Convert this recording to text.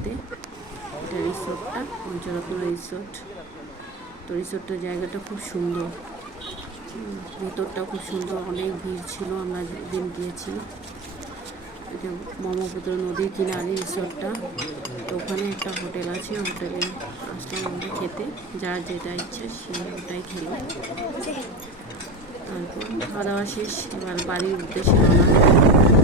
পঞ্চরত্নতে। এটা রিসোর্টটা পঞ্চরত্ন রিসোর্ট। তো রিসোর্টের জায়গাটা খুব সুন্দর, ভেতরটাও খুব সুন্দর। অনেক ভিড় ছিল আমরা যেদিন গিয়েছি। এটা ব্রহ্মপুত্র নদীর কিনারে রিসোর্টটা। তো ওখানে একটা হোটেল আছে, হোটেলে আসলাম আমরা খেতে, যার যেটা ইচ্ছা সে ওটাই খেলো। তারপর খাওয়া দাওয়া শেষ, এবার বাড়ির উদ্দেশ্যে রওনা।